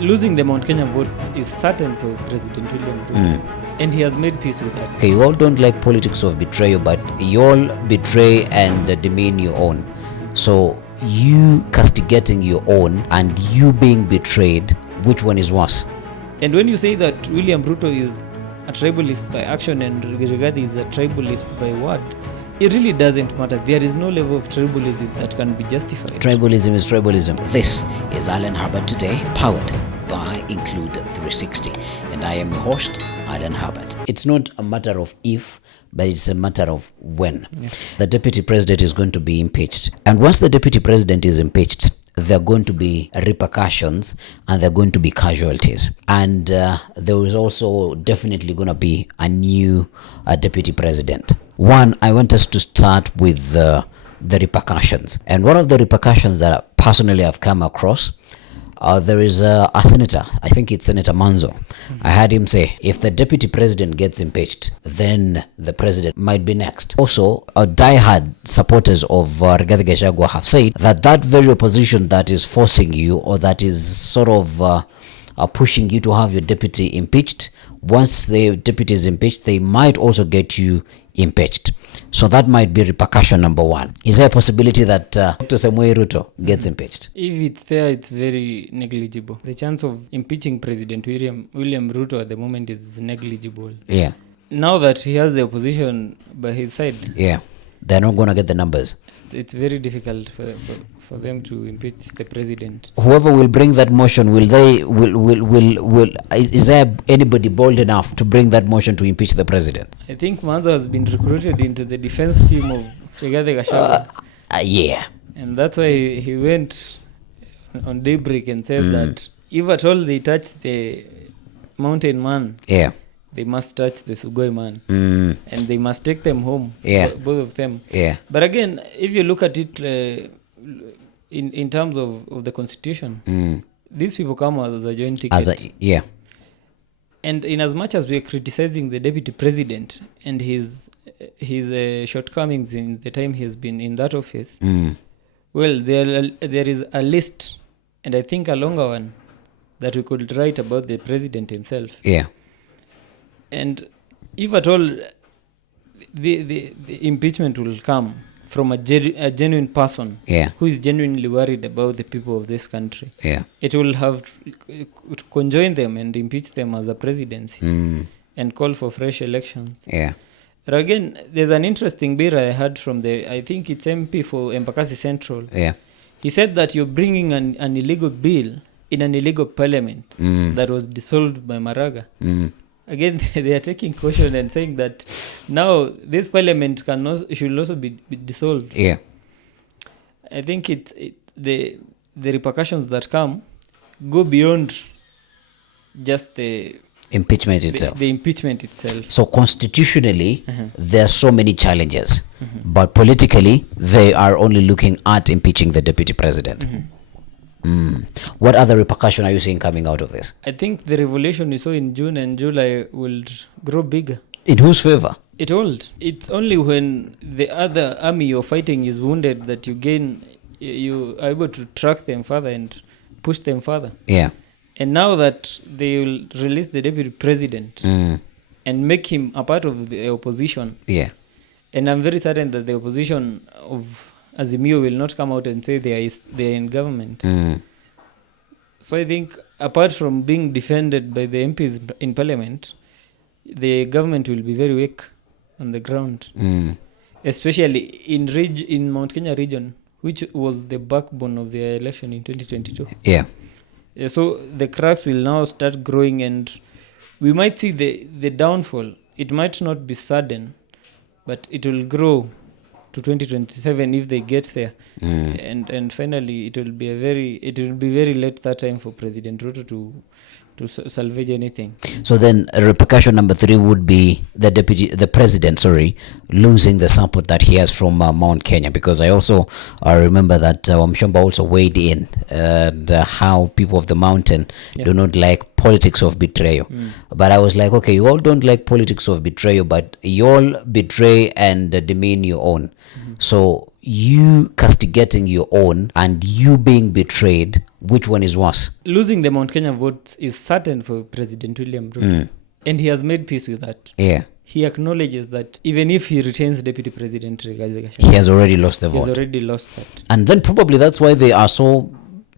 Losing the Mount Kenya votes is certain for President William Ruto, and he has made peace with that. Okay, you all don't like politics of betrayal, but you all betray and demean your own. So you castigating your own and you being betrayed, which one is worse? And when you say that William Ruto is a tribalist by action and Rigathi is a tribalist by word, it really doesn't matter. There is no level of tribalism that can be justified. Tribalism is tribalism. This is Alan Hubbard Today, powered by Include 360. And I am your host, Alan Hubbard. It's not a matter of if, but it's a matter of when. Yeah. The deputy president is going to be impeached. And once the deputy president is impeached, there are going to be repercussions and there are going to be casualties. And there is also definitely going to be a new deputy president. One, I want us to start with the repercussions. And one of the repercussions that I personally have come across, there is a senator, I think it's Senator Manzo. I heard him say, if the deputy president gets impeached, then the president might be next. Also, diehard supporters of Rigathi Gachagua have said that very opposition that is forcing you or that is sort of pushing you to have your deputy impeached, once the deputy is impeached, they might also get you impeached. So that might be repercussion number one. Is there a possibility that Dr. Ruto gets impeached? If it's there, it's very negligible. The chance of impeaching President William Ruto at the moment is negligible. Yeah. Now that he has the opposition by his side, yeah, they're not going to get the numbers. It's very difficult for them to impeach the president. Whoever will bring that motion, is there anybody bold enough to bring that motion to impeach the president? I think Manzo has been recruited into the defense team of Rigathi Gachagua. Yeah. And that's why he went on Daybreak and said that if at all they touch the mountain man, yeah, they must touch the Sugoi man. And they must take them home, both of them. Yeah. But again, if you look at it in terms of the constitution, these people come as a joint ticket. Yeah. And in as much as we are criticizing the deputy president and his shortcomings in the time he has been in that office, well, there is a list, and I think a longer one, that we could write about the president himself. Yeah. And if at all the impeachment will come from a genuine person who is genuinely worried about the people of this country, it will have to conjoin them and impeach them as a presidency and call for fresh elections. Yeah. But again, there's an interesting bit I heard from I think it's MP for Embakasi Central. Yeah. He said that you're bringing an illegal bill in an illegal parliament that was dissolved by Maraga. Again, they are taking caution and saying that now this parliament should also be dissolved. Yeah. I think the repercussions that come go beyond just the impeachment itself. The impeachment itself. So constitutionally, there are so many challenges, but politically, they are only looking at impeaching the deputy president. What other repercussion are you seeing coming out of this? I think the revolution we saw in June and July will grow bigger. In whose favor? It's only when the other army you're fighting is wounded that you are able to track them further and push them further. Yeah. And now that they will release the deputy president and make him a part of the opposition. Yeah. And I'm very certain that the opposition of Azimio will not come out and say they are in government. So I think apart from being defended by the MPs in parliament, the government will be very weak on the ground, especially in Mount Kenya region, which was the backbone of the election in 2022. Yeah. So the cracks will now start growing, and we might see the downfall. It might not be sudden, but it will grow to 2027 if they get there, and finally it will be very late that time for President Ruto to salvage anything. So then repercussion number 3 would be the president losing the support that he has from Mount Kenya, because I also remember that Mshomba also weighed in how people of the mountain do not like politics of betrayal. But I was like, okay, you all don't like politics of betrayal, but you all betray and demean your own. So you castigating your own and you being betrayed, which one is worse? Losing the Mount Kenya votes is certain for President William Ruto. And he has made peace with that. Yeah. He acknowledges that even if he retains Deputy President Rigathi Gachagua, he has already lost the he vote. has already lost that. And then probably that's why they are so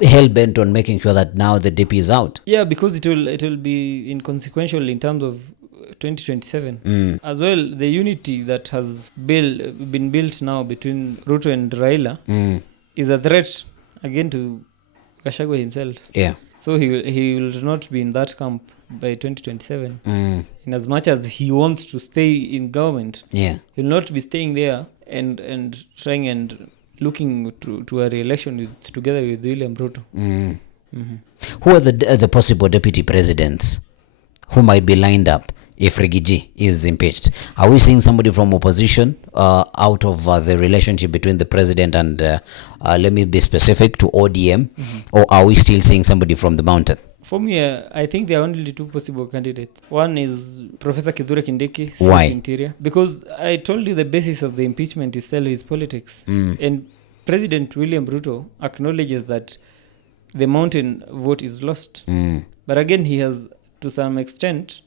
hell-bent on making sure that now the DP is out. Yeah, because it will be inconsequential in terms of 2027. As well, the unity that has been built now between Ruto and Raila is a threat again to Gachagua himself. Yeah. So he will not be in that camp by 2027. In as much as he wants to stay in government, Yeah. he will not be staying there and trying and looking to a re-election together with William Ruto. Who are the possible deputy presidents who might be lined up if Rigiji is impeached? Are we seeing somebody from opposition out of the relationship between the president and, let me be specific, to ODM? Or are we still seeing somebody from the mountain? For me, I think there are only two possible candidates. One is Professor Kithure Kindiki, Why? Interior. Because I told you the basis of the impeachment itself is politics. And President William Ruto acknowledges that the mountain vote is lost. But again, he has, to some extent,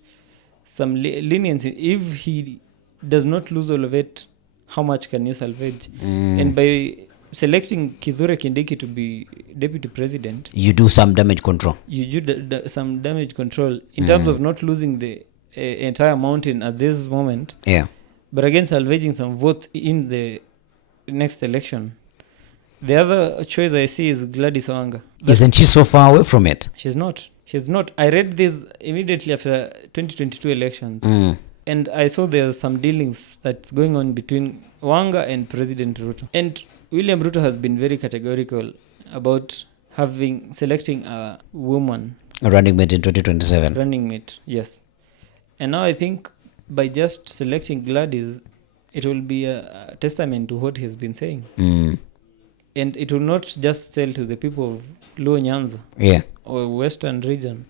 some leniency. If he does not lose all of it, how much can you salvage? And by selecting Kithure Kindiki to be deputy president, You do some damage control. you do some damage control in terms of not losing the entire mountain at this moment, Yeah. but again salvaging some votes in the next election. The other choice I see is Gladys Wanga. Isn't she so far away from it? She's not. I read this immediately after 2022 elections. And I saw there's some dealings that's going on between Wanga and President Ruto. And William Ruto has been very categorical about selecting a woman A running mate in 2027. running mate. Yes. And now I think by just selecting Gladys, it will be a testament to what he's been saying. And it will not just sell to the people of Luo Nyanza Yeah. or Western region.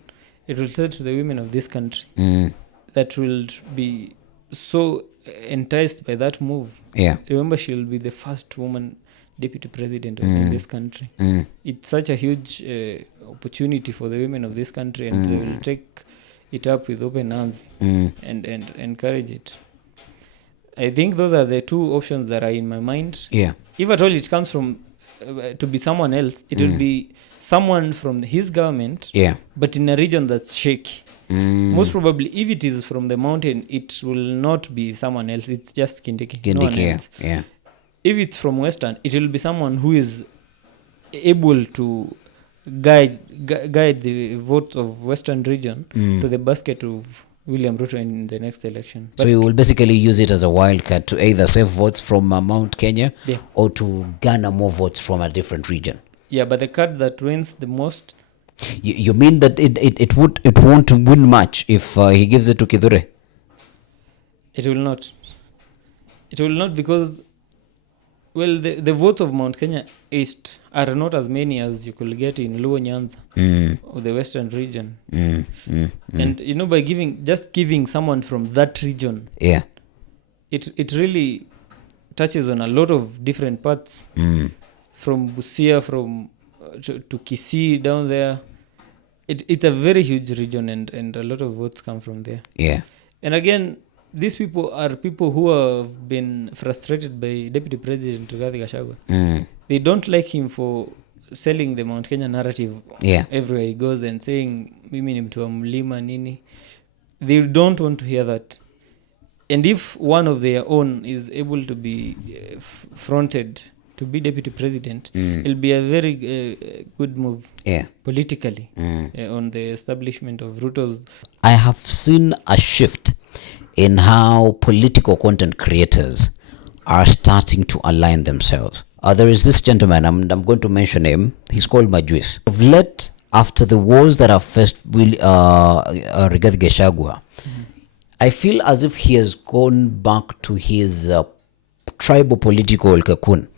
It will sell to the women of this country that will be so enticed by that move. Yeah. Remember, she will be the first woman deputy president in this country. It's such a huge opportunity for the women of this country, and they will take it up with open arms and encourage it. I think those are the two options that are in my mind. Yeah. If at all it comes from to be someone else, it will be someone from his government, Yeah. but in a region that's shaky. Most probably, if it is from the mountain, it will not be someone else. It's just Kindiki. No one Kindiki, else. yeah. If it's from Western, it will be someone who is able to guide the votes of Western region to the basket of William Ruto in the next election. So you will basically use it as a wildcard to either save votes from Mount Kenya Yeah. or to garner more votes from a different region. Yeah, but the card that wins the most, You mean that it won't win much if he gives it to Kithure? it will not. It will not because, well, the votes of Mount Kenya East are not as many as you could get in Luo Nyanza or the Western region. And by giving someone from that region, Yeah. it really touches on a lot of different parts, from Busia, from to Kisii down there. It's a very huge region, and a lot of votes come from there. Yeah. And again, these people are people who have been frustrated by Deputy President Rigathi Gachagua. They don't like him for selling the Mount Kenya narrative everywhere he goes and saying, mimi ni mtu wa mlima nini. They don't want to hear that. And if one of their own is able to be fronted to be deputy president, it'll be a very good move politically on the establishment of Ruto's. I have seen a shift in how political content creators are starting to align themselves. There is this gentleman, I'm going to mention him. He's called Majuis. Of late, after the wars that have faced Rigathi Gachagua, I feel as if he has gone back to his tribal political cocoon,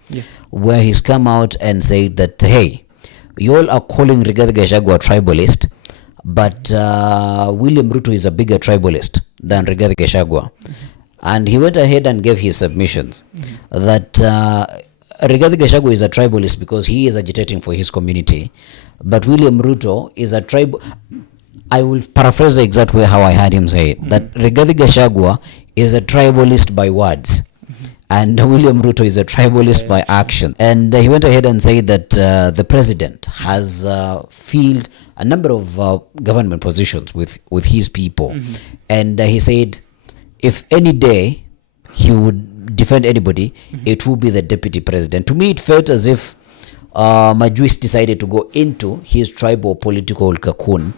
where he's come out and said that, hey, you all are calling Rigathi Gachagua a tribalist, but William Ruto is a bigger tribalist than Rigathi Gachagua. And he went ahead and gave his submissions that Rigathi Gachagua is a tribalist because he is agitating for his community, but William Ruto is a tribal. I will paraphrase the exact way how I heard him say it, that Rigathi Gachagua is a tribalist by words, and William Ruto is a tribalist by action. And he went ahead and said that the president has filled a number of government positions with his people. And he said if any day he would defend anybody, it will be the deputy president. To me, it felt as if Majuis decided to go into his tribal political cocoon.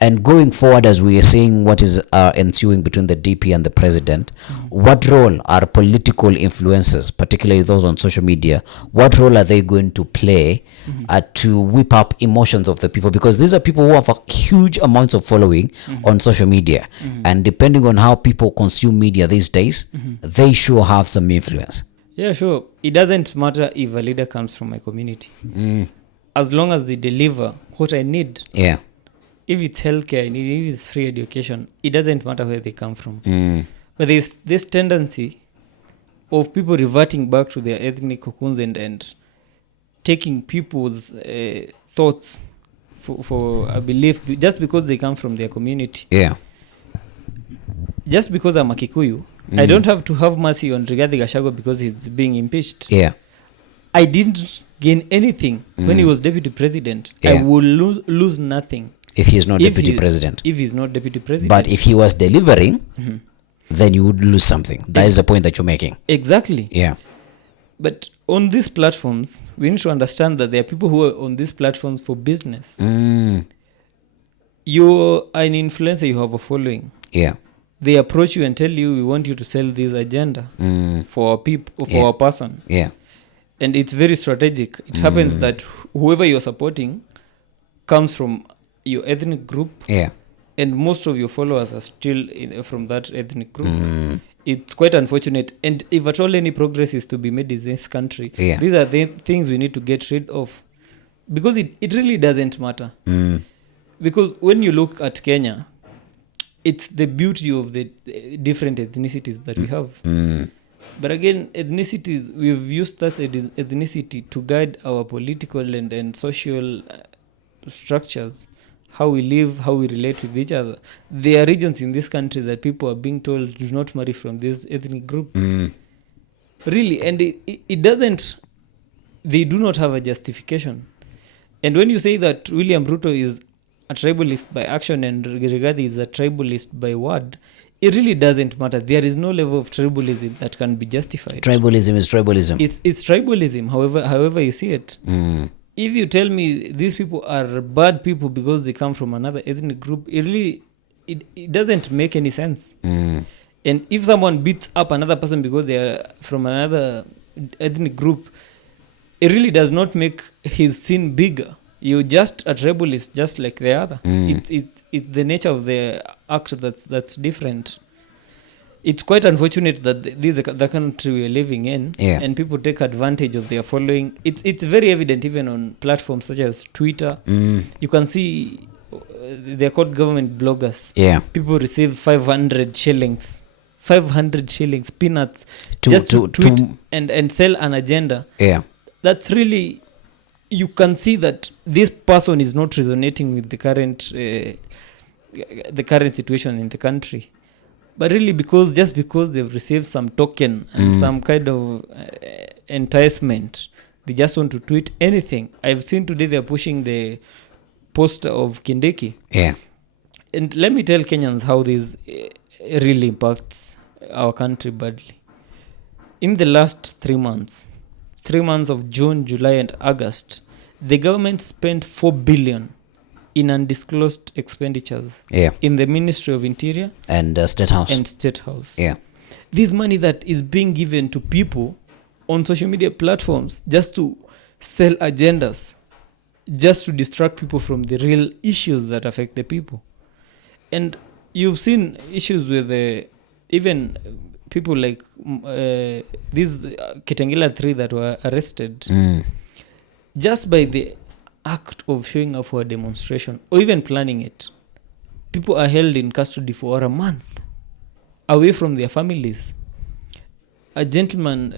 And going forward, as we are seeing what is ensuing between the DP and the president, what role are political influencers, particularly those on social media, what role are they going to play to whip up emotions of the people? Because these are people who have a huge amounts of following on social media. And depending on how people consume media these days, they sure have some influence. Yeah, sure. It doesn't matter if a leader comes from my community. As long as they deliver what I need. Yeah. If it's healthcare, if it's free education, it doesn't matter where they come from. But there's this tendency of people reverting back to their ethnic cocoons and taking people's thoughts for a belief just because they come from their community. Yeah. Just because I'm a Kikuyu, I don't have to have mercy on Rigathi Gachagua because he's being impeached. Yeah. I didn't gain anything when he was deputy president. Yeah. I will lose nothing. If he is not deputy president. If he's not deputy president. But if he was delivering, then you would lose something. That is the point that you're making. Exactly. Yeah. But on these platforms, we need to understand that there are people who are on these platforms for business. You're an influencer, you have a following. Yeah. They approach you and tell you, we want you to sell this agenda for our people, for a person. Yeah. And it's very strategic. It happens that whoever you're supporting comes from your ethnic group. Yeah. And most of your followers are still from that ethnic group. It's quite unfortunate. And if at all any progress is to be made in this country, these are the things we need to get rid of. Because it really doesn't matter. Because when you look at Kenya, it's the beauty of the different ethnicities that we have. But again, ethnicities, we've used that ethnicity to guide our political and social structures, how we live, how we relate with each other. There are regions in this country that people are being told do not marry from this ethnic group. Really, and it doesn't, they do not have a justification. And when you say that William Ruto is a tribalist by action and Rigathi is a tribalist by word, it really doesn't matter. There is no level of tribalism that can be justified. Tribalism is tribalism. It's tribalism, however you see it. If you tell me these people are bad people because they come from another ethnic group, it doesn't make any sense. And if someone beats up another person because they are from another ethnic group, it really does not make his sin bigger. You're just a tribalist, just like the other. It's the nature of the act that's different. It's quite unfortunate that this is the country we're living in, and people take advantage of their following. It's very evident even on platforms such as Twitter. You can see they're called government bloggers. People receive 500 shillings, peanuts, just to tweet and sell an agenda. That's really, you can see that this person is not resonating with the current situation in the country. But really, just because they've received some token and some kind of enticement, they just want to tweet anything. I've seen today they're pushing the poster of Kindiki. And let me tell Kenyans how this really impacts our country badly. In the last 3 months of June, July, and August, the government spent 4 billion in undisclosed expenditures in the Ministry of Interior and State House. This money that is being given to people on social media platforms just to sell agendas, just to distract people from the real issues that affect the people. And you've seen issues with even people like these Kitengela 3 that were arrested just by the act of showing up for a demonstration or even planning it. People are held in custody for a month away from their families. A gentleman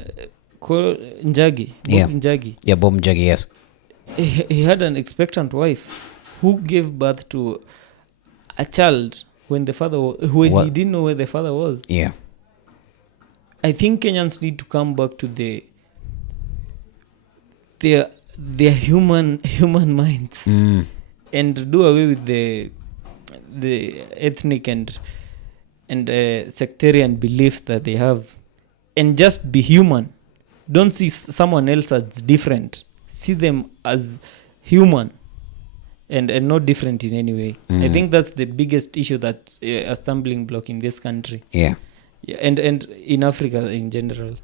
called Njagi. Yeah. Bob Njagi. Yeah, Bob Njagi, yes. He had an expectant wife who gave birth to a child when the father when he didn't know where the father was. Yeah. I think Kenyans need to come back to their human minds and do away with the ethnic and sectarian beliefs that they have, and just be human. Don't see someone else as different. See them as human and not different in any way. I think that's the biggest issue that's a stumbling block in this country. Yeah. And in Africa in general.